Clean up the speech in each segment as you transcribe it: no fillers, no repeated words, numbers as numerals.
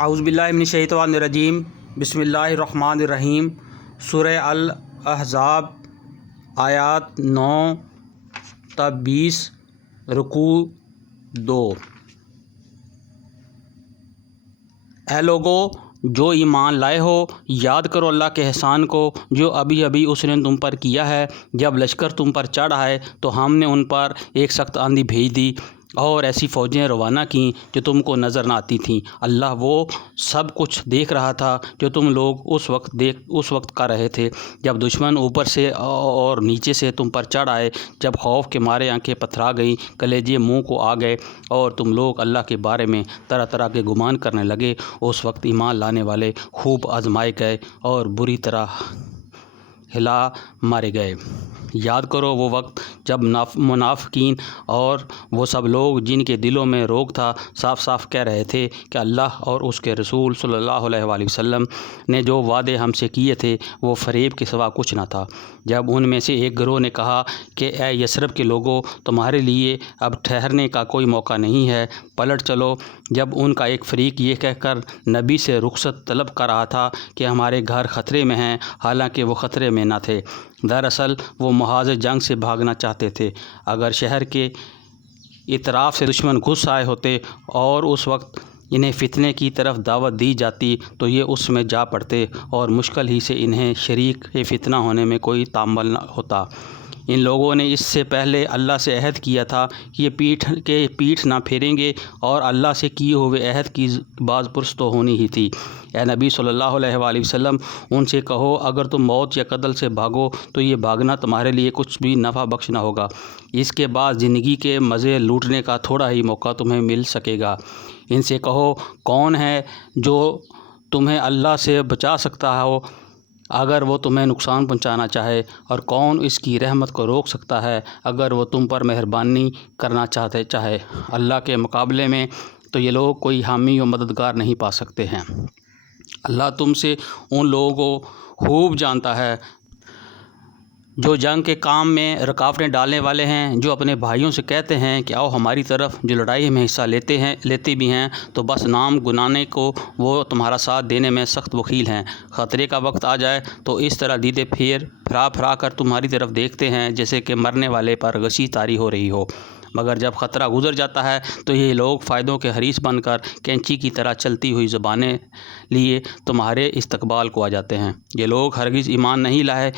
अऊज़ु बिल्लाहि मिनश शैतानिर रजीम बिस्मिल्लाहिर रहमानिर रहीम। सूरह अल अहज़ाब आयात 9 ता 20 रुकू 2। ऐ लोगो जो ईमान लाए हो, याद करो अल्लाह के एहसान को जो अभी अभी उसने तुम पर किया है। जब लश्कर तुम पर चढ़ आए तो हमने उन पर एक सख्त आंधी भेज दी और ऐसी फ़ौजें रवाना की जो तुमको नज़र न आती थीं। अल्लाह वो सब कुछ देख रहा था जो तुम लोग उस वक्त कर रहे थे जब दुश्मन ऊपर से और नीचे से तुम पर चढ़ आए। जब खौफ के मारे आंखें पथरा गईं, कलेजे मुंह को आ गए और तुम लोग अल्लाह के बारे में तरह तरह के गुमान करने लगे। उस वक्त ईमान लाने वाले खूब आजमाए गए और बुरी तरह हिला मारे गए। याद करो वो वक्त जब मुनाफिकीन और वो सब लोग जिनके दिलों में रोग था साफ साफ कह रहे थे कि अल्लाह और उसके रसूल सल्लल्लाहु अलैहि वसल्लम ने जो वादे हमसे किए थे वो फरेब के सिवा कुछ न था। जब उनमें से एक गिरोह ने कहा कि ए यसरब के लोगों, तुम्हारे लिए अब ठहरने का कोई मौका नहीं है, पलट चलो। जब उनका एक फ़रीक ये कहकर नबी से रुखसत तलब कर रहा था कि हमारे घर ख़तरे में हैं, हालांकि वो ख़तरे में न थे। दरअसल वो महाज़ जंग से भागना चाहते थे। अगर शहर के इतराफ़ से दुश्मन घुस आए होते और उस वक्त इन्हें फ़ितने की तरफ दावत दी जाती तो ये उसमें जा पड़ते और मुश्किल ही से इन्हें शरीक फ़ितना होने में कोई ताम्मुल न होता। इन लोगों ने इससे पहले अल्लाह से अहद किया था कि ये पीठ ना फेरेंगे और अल्लाह से किए हुए अहद की बाज़ पुरस तो होनी ही थी। ए नबी सल्लल्लाहु अलैहि वसल्लम, उनसे कहो अगर तुम मौत या कत्ल से भागो तो ये भागना तुम्हारे लिए कुछ भी नफ़ा बख्श ना होगा। इसके बाद ज़िंदगी के मज़े लूटने का थोड़ा ही मौका तुम्हें मिल सकेगा। इनसे कहो कौन है जो तुम्हें अल्लाह से बचा सकता हो अगर वो तुम्हें नुकसान पहुंचाना चाहे, और कौन इसकी रहमत को रोक सकता है अगर वो तुम पर मेहरबानी करना चाहे। अल्लाह के मुकाबले में तो ये लोग कोई हामी और मददगार नहीं पा सकते हैं। अल्लाह तुमसे उन लोगों को खूब जानता है जो जंग के काम में रुकावटें डालने वाले हैं, जो अपने भाइयों से कहते हैं कि आओ हमारी तरफ, जो लड़ाई में हिस्सा लेते भी हैं तो बस नाम गुनाने को वो तुम्हारा साथ देने में सख्त वकील हैं। ख़तरे का वक्त आ जाए तो इस तरह दीदे फिरा कर तुम्हारी तरफ देखते हैं जैसे कि मरने वाले पर गशी तारी हो रही हो, मगर जब ख़तरा गुजर जाता है तो ये लोग फ़ायदों के हरीस बनकर कैंची की तरह चलती हुई ज़ुबानें लिए तुम्हारे इस्तकबाल को आ जाते हैं। ये लोग हरगिज़ ईमान नहीं लाए,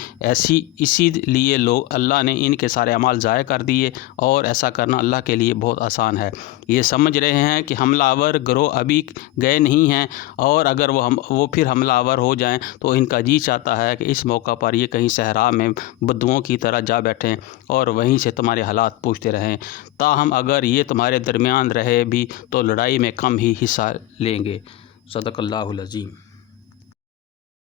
इसीलिए लोग अल्लाह ने इनके सारे अमाल ज़ाया कर दिए और ऐसा करना अल्लाह के लिए बहुत आसान है। ये समझ रहे हैं कि हमलावर गिरोह अभी गए नहीं हैं और अगर वो फिर हमलावर हो जाएं तो इनका जी चाहता है कि इस मौका पर ये कहीं सहरा में बद्दुओं की तरह जा बैठें और वहीं से तुम्हारे हालात पूछते रहें। ताहम अगर ये तुम्हारे दरमियान रहे भी तो लड़ाई में कम ही हिस्सा लेंगे। सदक़ल्लाहुल अज़ीम।